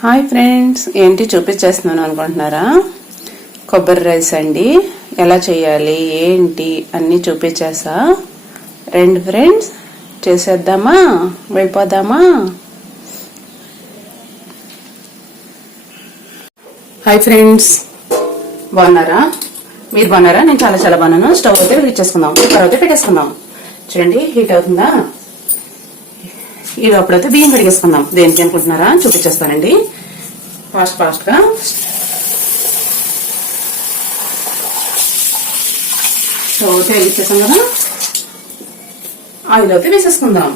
Hi friends, ఏంటి చూపించేస్తున్నాను అనుకుంటున్నారా? కొబ్బరి రైస్ అండి. ఎలా చేయాలి ఏంటి అన్నీ చూపించేసా. రండి ఫ్రెండ్స్, చేసేద్దామా? వెళ్ళిపోదామా? హాయ్ ఫ్రెండ్స్, బాగున్నారా? మీరు బాగున్నారా? నేను చాలా చాలా బాగున్నాను. స్టవ్ అయితే వెలిగించేసుకుందాం, కుక్కర్ అయితే పెట్టేసుకుందాం. చూడండి, హీట్ అవుతుందా? ఈ లోపలైతే బియ్యం కడిగేసుకుందాం. దేనికి అనుకుంటున్నారా? చూపించేస్తానండి ఫాస్ట్ గా. స్టవ్ అయితే వెలిగించేసాం కదా, ఆయిల్ అయితే వేసేసుకుందాం.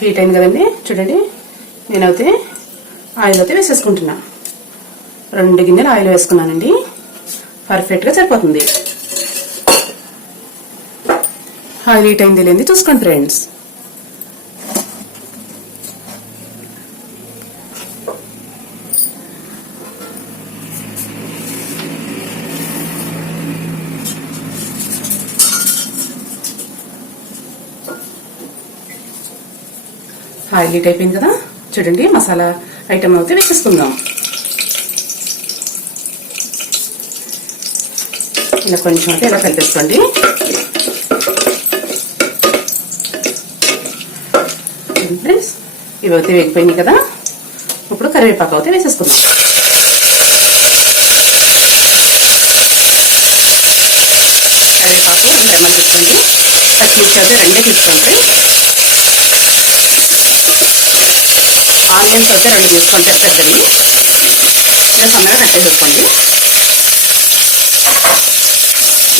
హీట్ అయింది కదండి. చూడండి, నేనైతే ఆయిల్ అయితే వేసేసుకుంటున్నా. 2 గిన్నెలు ఆయిల్ వేసుకున్నానండి. పర్ఫెక్ట్ గా సరిపోతుంది. ఆయిల్ హీట్ అయింది లేని చూసుకోండి ఫ్రెండ్స్. ఆయిల్ హీట్ అయిపోయింది కదా. చూడండి, మసాలా ఐటమ్ అయితే వేసేసుకుందాం. ఇలా కొంచెం అయితే ఇలా కలిపేసుకోండి. ఫ్రెండ్స్, ఇవి అయితే వేగిపోయినాయి కదా. ఇప్పుడు కరివేపాకు అయితే వేసేసుకుందాం. కరివేపాకు లెమన్ తీసుకోండి. పచ్చిమిర్చి అయితే 2 తీసుకోండి. ఆనియన్స్ అయితే 2 తీసుకోండి, పెద్దవి. ఇలా సన్నగా కట్ చేసేసుకోండి.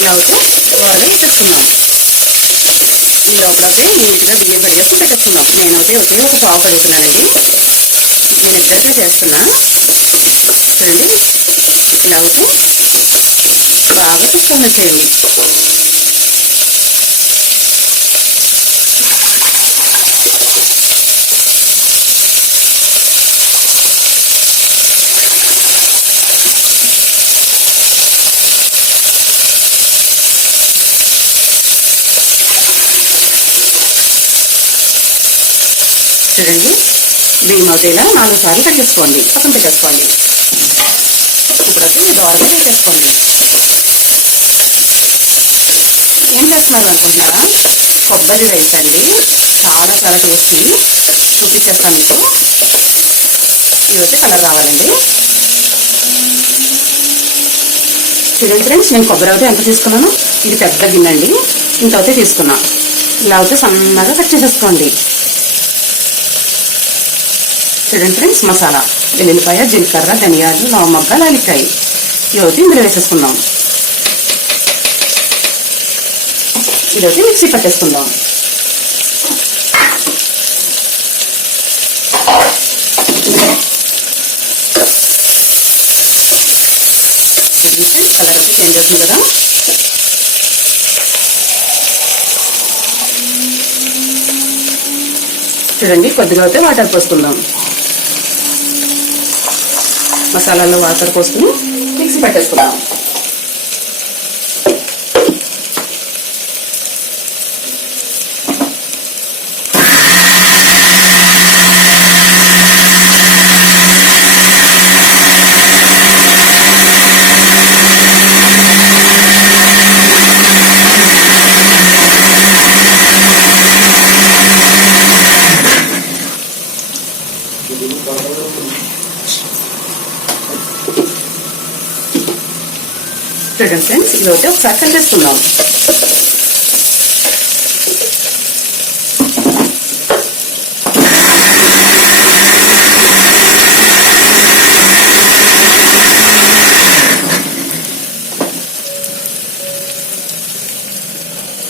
ఇలా అయితే గోడలు వేసేసుకుందాం. ఈ లోపలైతే నీట్గా బియ్యం కడిగేసి పెట్టేసుకుందాం. నేనైతే ఒక పావు కడుగుతున్నానండి. నేను ఇద్దరికే చేస్తున్నా. చూడండి, ఇలా అయితే బాగా కుక్ చేయండి. చూడండి, బియ్యం అయితే ఇలా 4 సార్లు కట్టేసుకోండి, పక్కన పెట్టేసుకోండి. ఇప్పుడైతే దోరగా వేసేసుకోండి. ఏం చేస్తున్నారు అనుకుంటున్నారా? కొబ్బరి రైస్ అండి. చాలా చాలా టేస్టీ. చూపించేస్తాను మీకు. ఇవైతే కలర్ రావాలండి. చూడండి ఫ్రెండ్స్, నేను కొబ్బరి అయితే ఎంత తీసుకున్నాను? ఇది పెద్ద గిన్నె అండి. ఇంత అయితే తీసుకున్నా. ఇలా అయితే సన్నగా కట్ చేసేసుకోండి. చూడండి ఫ్రెండ్స్, మసాలా వెల్లుల్లిపాయ, జీలకర్ర, ధనియాలు, లవంగ, యాలక్కాయ ఇవైతే ఇందులో వేసేసుకుందాం. ఇదైతే మిక్సీ పట్టేసుకుందాం. కలర్ అయితే చేంజ్ అవుతుంది కదా. చూడండి, కొద్దిగా అయితే వాటర్ పోసుకుందాం. మసాలాలో వాటర్ పోసుకుని మిక్సీ పట్టేసుకుందాం. చూడండి ఫ్రెండ్స్, ఇదైతే ఒకసారి కలిపేసుకుందాం.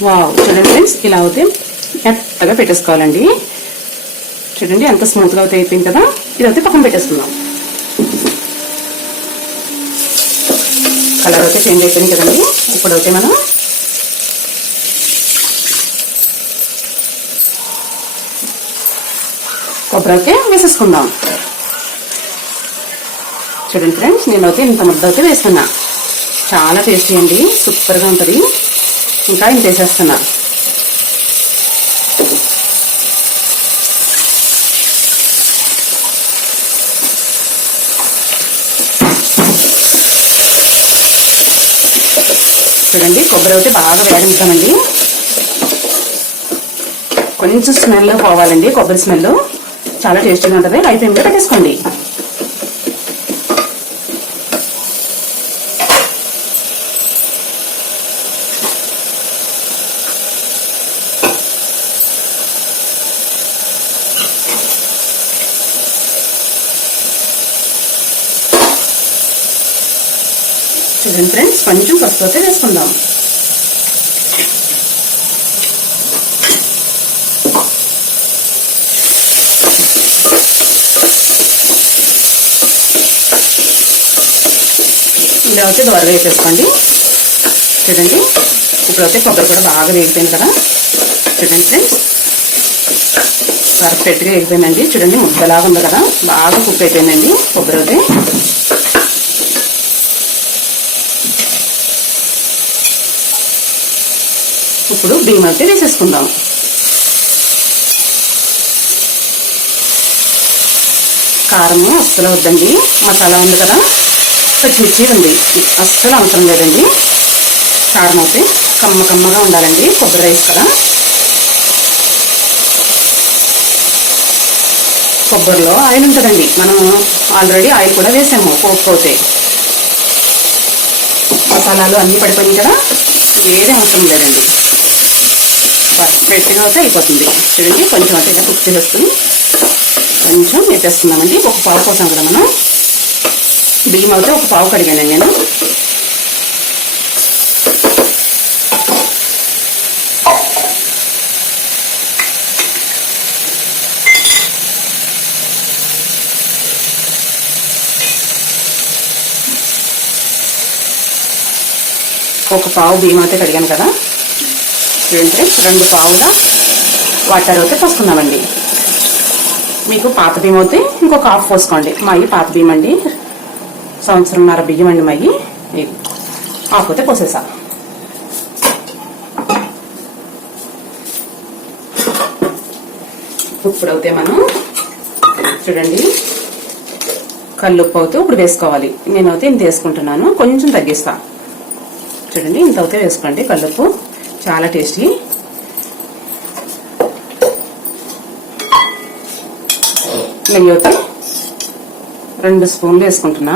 వావ్, చూడండి ఫ్రెండ్స్, ఇలా అయితే మెత్తగా పెట్టేసుకోవాలండి. చూడండి, ఎంత స్మూత్గా అయితే అయిపోయింది కదా. ఇదైతే పక్కన పెట్టేసుకుందాం. కలర్ అయితే చేంజ్ అయిపోయింది కదండి. ఇప్పుడైతే మనం కొబ్బరి అయితే వేసేసుకుందాం. చూడండి ఫ్రెండ్స్, నేనైతే ఇంత ముద్ద అయితే వేస్తున్నా. చాలా టేస్టీ అండి, సూపర్గా ఉంటుంది. ఇంకా ఇంత వేసేస్తున్నా. చూడండి, కొబ్బరి అయితే బాగా వేగనిస్తామండి. కొంచెం స్మెల్ పోవాలండి, కొబ్బరి స్మెల్ చాలా టేస్టీగా ఉంటుంది. హై ఫ్లేమ్లో పెట్టేసుకోండి. చూడండి ఫ్రెండ్స్, కొంచెం పసుపు అయితే వేసుకుందాం. ఇలా అయితే దోరగా వేసేసుకోండి. చూడండి, ఇప్పుడైతే కొబ్బరి కూడా బాగా వేగిపోయింది కదా. చూడండి ఫ్రెండ్స్, పర్ఫెక్ట్గా వేగిపోయిందండి. చూడండి, ముద్దలాగా ఉంది కదా, బాగా కుక్ అయిపోయిందండి కొబ్బరి అయితే. ఇప్పుడు బియ్యం అయితే వేసేసుకుందాం. కారము అస్సలు వద్దండి, మసాలా ఉంది కదా, పచ్చిమిర్చి ఉంది, అస్సలు అవసరం లేదండి. కారం అయితే కమ్మగా ఉండాలండి, కొబ్బరి రైస్ కదా. కొబ్బరిలో ఆయిల్ ఉంటుందండి, మనం ఆల్రెడీ ఆయిల్ కూడా వేసాము. పోకపోతే మసాలాలు అన్నీ పడిపోయినాయి కదా, ఏది అవసరం లేదండి. పర్ఫెక్ట్గా అయితే అయిపోతుంది. చూడండి, కొంచెం అయితే ఇలా కుక్ చేసుకుని కొంచెం వేపేసుకుందామండి. ఒక పావు కోసం కదా మనం. బియ్యం అయితే ఒక పావు కడిగాను నేను. ఒక పావు బియ్యం అయితే కడిగాను కదా. చూడండి, 2 పావుల వాటర్ అయితే పోసుకుందామండి. మీకు పాత బియ్యం అయితే ఇంకొక హాఫ్ పోసుకోండి. మావి పాత బియ్యం అండి, 1.5 సంవత్సరం బియ్యం అండి మావి. హాఫ్ అయితే పోసేసా. ఇప్పుడైతే మనం చూడండి, కల్లుప్పు అయితే ఇప్పుడు వేసుకోవాలి. నేనైతే ఇంత వేసుకుంటున్నాను, కొంచెం తగ్గిస్తా. చూడండి, ఇంత అయితే వేసుకోండి కల్లుప్పు, చాలా టేస్టీ. నెయ్యి అయితే 2 స్పూన్లు వేసుకుంటున్నా.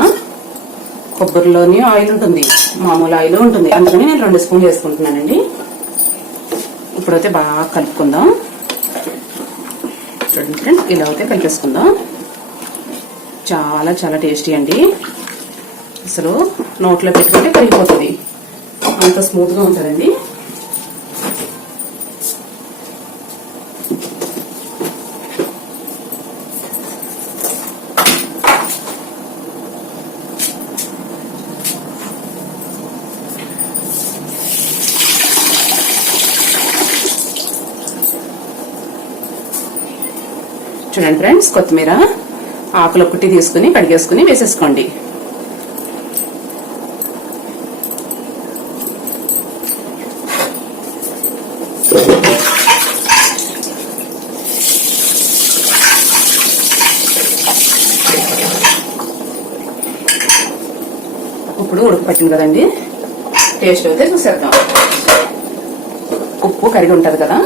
కొబ్బరిలోని ఆయిల్ ఉంటుంది, మామూలు ఆయిల్ ఉంటుంది, అందుకని నేను 2 స్పూన్లు వేసుకుంటున్నానండి. ఇప్పుడైతే బాగా కలుపుకుందాం. చూడండి ఫ్రెండ్స్, ఇలా అయితే కలిపేసుకుందాం. చాలా టేస్టీ అండి, అసలు నోట్లో పెట్టుకుంటే కరిగిపోతుంది, అంత స్మూత్గా ఉంటుందండి. చూడండి ఫ్రెండ్స్, కొత్తిమీర ఆకులు ఒకటి తీసుకుని కడిగేసుకుని వేసేసుకోండి. ఇప్పుడు ఉడకపట్టింది కదండి, టేస్ట్ అయితే చూసేద్దాం. ఉప్పు కరిగి ఉంటుంది కదా,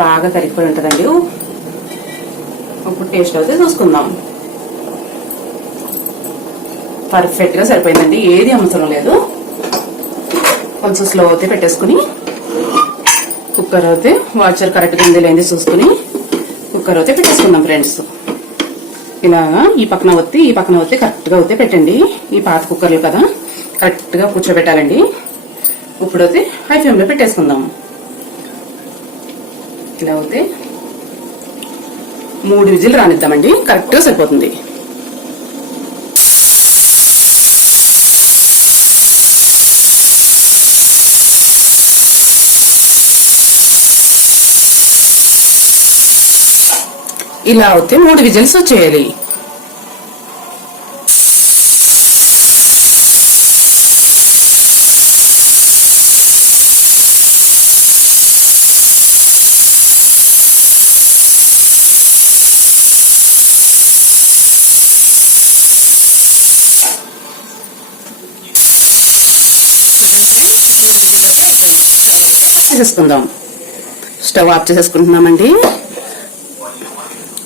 బాగా కరిగిపోయి ఉంటుందండి. ఇప్పుడు టేస్ట్ అయితే చూసుకుందాం. పర్ఫెక్ట్గా సరిపోయిందండి, ఏది అవసరం లేదు. కొంచెం స్లో అయితే పెట్టేసుకుని కుక్కర్ అయితే వాచర్ కరెక్ట్గా ఉంది లేని చూసుకుని కుక్కర్ అయితే పెట్టేసుకుందాం ఫ్రెండ్స్. ఇలాగా ఈ పక్కన ఒత్తి కరెక్ట్గా అయితే పెట్టండి. ఈ పాత కుక్కర్లు కదా, కరెక్ట్గా కూర్చోబెట్టాలండి. ఇప్పుడైతే హై ఫ్లేమ్లో పెట్టేసుకుందాం. ఇలా అయితే 3 విజిల్ రానిద్దామండి, కరెక్ట్గా సరిపోతుంది. ఇలా అయితే 3 విజిల్స్ వచ్చేయాలి. తీసేసుకుందాం. స్టవ్ ఆఫ్ చేసేసుకుంటున్నామండి.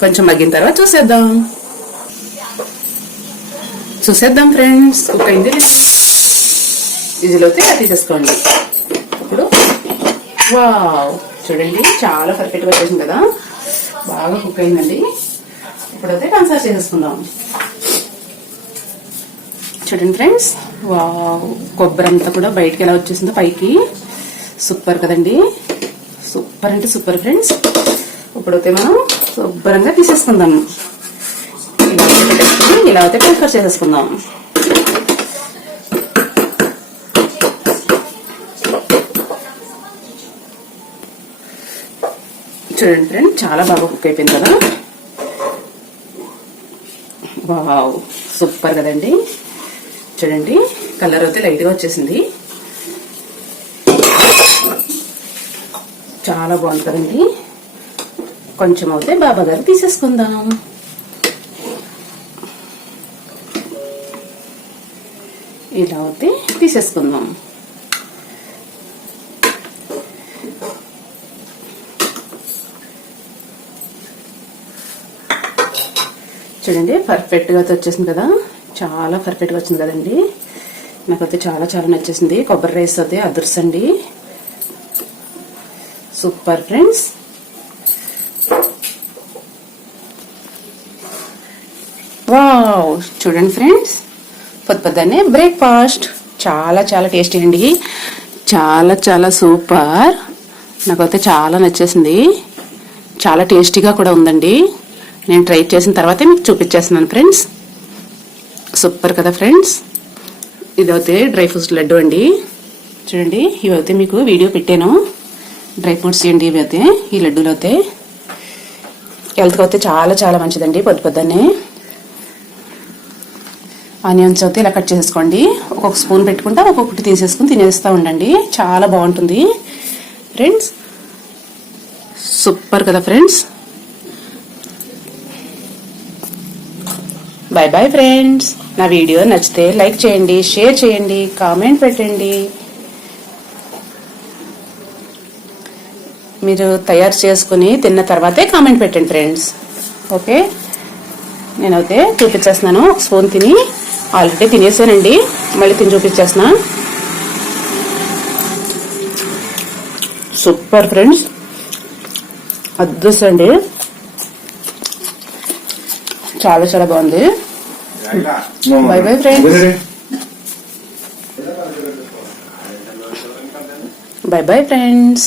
కొంచెం మగ్గిన తర్వాత చూసేద్దాం ఫ్రెండ్స్. కుక్ అయింది. ఇదిలోకి తీసేసుకోండి. ఇప్పుడు వావ్, చూడండి చాలా పర్ఫెక్ట్గా వచ్చేసింది కదా, బాగా కుక్ అయిందండి. ఇప్పుడైతే ట్రాన్స్ఫర్ చేసేసుకుందాం. చూడండి ఫ్రెండ్స్, వావ్, కొబ్బరి అంతా కూడా బయటకి ఎలా వచ్చేసిందో పైకి. సూపర్ కదండి, సూపర్ అంటే సూపర్ ఫ్రెండ్స్. ఇప్పుడైతే మనం శుభ్రంగా తీసేసుకుందాం. ఇలా అయితే ట్రాన్స్ఫర్ చేసేసుకుందాం. చూడండి ఫ్రెండ్స్, చాలా బాగా కుక్ అయిపోయింది కదా. వావ్, సూపర్ కదండి. చూడండి కలర్ అయితే లైట్గా వచ్చేసింది. చాలా బాగుంది కదండి. కొంచెం అయితే బాబా గారు తీసేసుకుందాం. ఇలా అయితే తీసేసుకుందాం. చూడండి పర్ఫెక్ట్ గా వచ్చేసింది కదా, చాలా పర్ఫెక్ట్ గా వచ్చింది కదండి. నాకైతే చాలా చాలా నచ్చేసింది. కొబ్బరి రైస్ అయితే అదృష్టండి, సూపర్ ఫ్రెండ్స్. వావ్, చూడండి ఫ్రెండ్స్, పొద్దున్నే బ్రేక్ఫాస్ట్ చాలా చాలా టేస్టీ అండి, చాలా చాలా సూపర్. నాకైతే చాలా నచ్చేసింది, చాలా టేస్టీగా కూడా ఉందండి. నేను ట్రై చేసిన తర్వాతే మీకు చూపించేస్తున్నాను ఫ్రెండ్స్. సూపర్ కదా ఫ్రెండ్స్. ఇదైతే డ్రై ఫ్రూట్స్ లడ్డు అండి. చూడండి, ఇవైతే మీకు వీడియో పెట్టాను. డ్రై ఫ్రూట్స్ అండి ఇవైతే. ఈ లడ్డూలు అయితే హెల్త్కి అయితే చాలా చాలా మంచిదండి. పొద్దున్నే ఆనియన్స్ అయితే ఇలా కట్ చేసుకోండి. ఒక్కొక్క స్పూన్ పెట్టుకుంటా ఒక్కొక్కటి తీసేసుకుని తినేస్తూ ఉండండి. చాలా బాగుంటుంది ఫ్రెండ్స్. సూపర్ కదా ఫ్రెండ్స్. By bye friends. నా వీడియో నచ్చితే లైక్ చేయండి, షేర్ చేయండి, కామెంట్ పెట్టండి. మీరు తయారు చేసుకుని తిన్న తర్వాతే కామెంట్ పెట్టండి ఫ్రెండ్స్. ఓకే, నేనైతే చూపించేస్తున్నాను. ఒక స్పూన్ తిని ఆల్రెడీ తినేసానండి, మళ్ళీ తిని చూపించేస్తున్నా. సూపర్ ఫ్రెండ్స్, అద్భుతండి, చాలా చాలా బాగుంది. By bye friends. By bye friends.